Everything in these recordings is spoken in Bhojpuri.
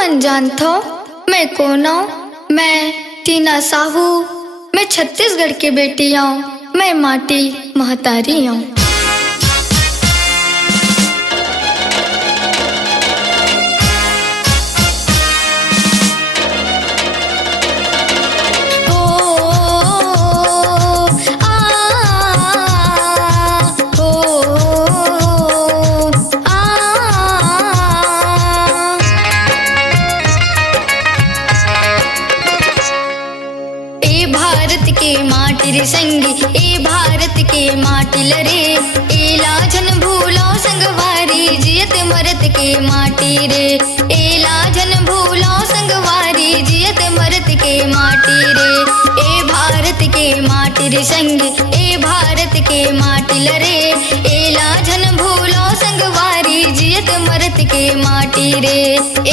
मन जानता मैं कौन हूँ। मैं टीना साहू, मैं छत्तीसगढ़ की बेटी हूँ, मैं माटी महतारी हूँ। रे संगी ए भारत के माटी लरे, ए लाजन भूलो संगवारी जियत मरत के माटी रे, ए लाजन भूलो संगवारी जियत मरत के माटी रे। ए भारत के माटी रे संगी ए भारत के माटी लरे, ए लाजन भूलो संगवारी जियत मरत के माटी रे,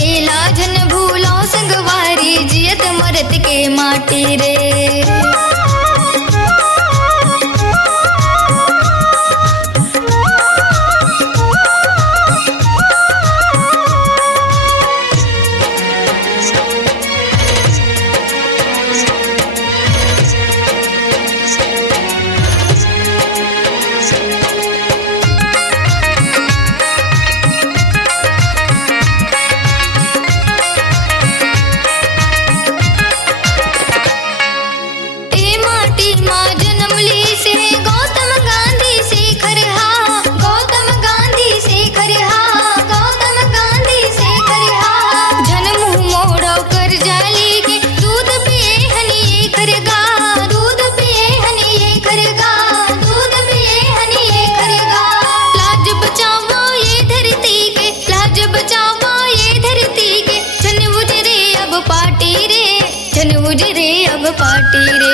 ए लाजन भूलो संगवारी जियत मरत के माटी रे। पाटी रे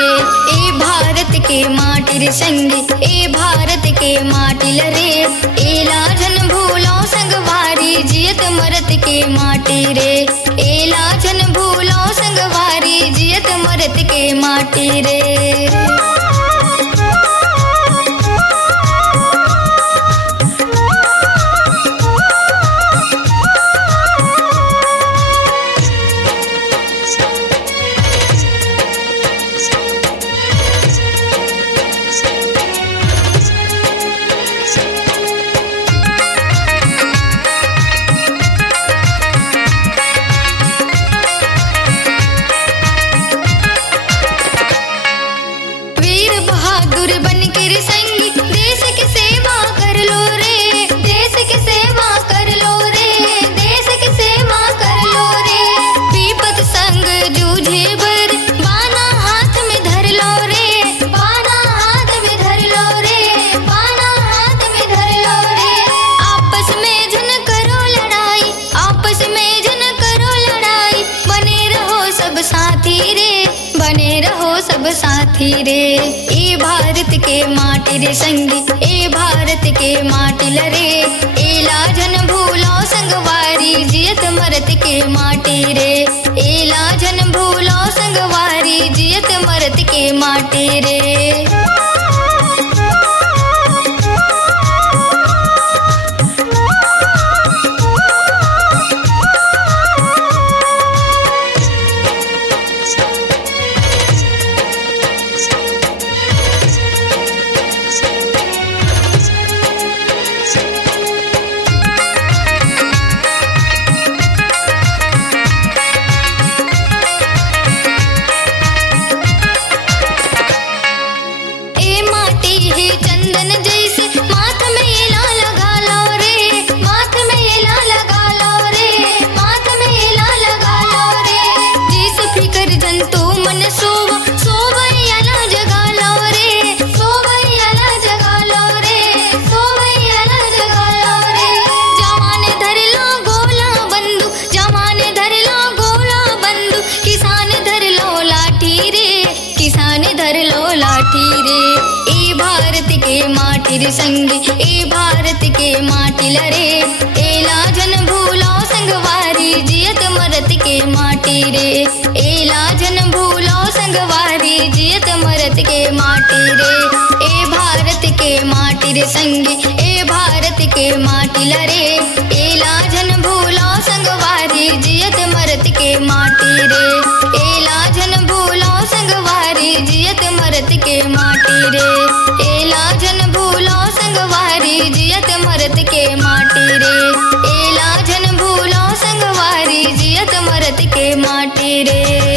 ए भारत के माटी रे संगी ए भारत के माटी लरे, ए लाजन भूलो संगवारी जियत मरत के माटी रे, ए लाजन भूलो संगवारी जियत मरत के माटी रे। सब साथी रे ए भारत के माटी रे संगी ए भारत के माटी लरे, ए लाजन भूलो संगवारी जियत मरत के माटी रे, ए लाजन भूलो संगवारी जियत मरत के माटी रे। रे संगी ए भारत के माटी लरे, ए लाजन भूलो संगवारी जियत मरत के माटी रे, ए लाजन भूलो संगवारी जियत मरत के माटी रे। ए भारत के माटी वीर संगी ए भारत के माटी लरे, एला जन भूलो संगवारी जियत मरत के माटी रे, एला जन भूलो संगवारी जियत मरत के माटी रे, एला जन भूलो संगवारी जियत मरत के माटी रे, एला जन भूलो संगवारी जियत मरत के माटी रे।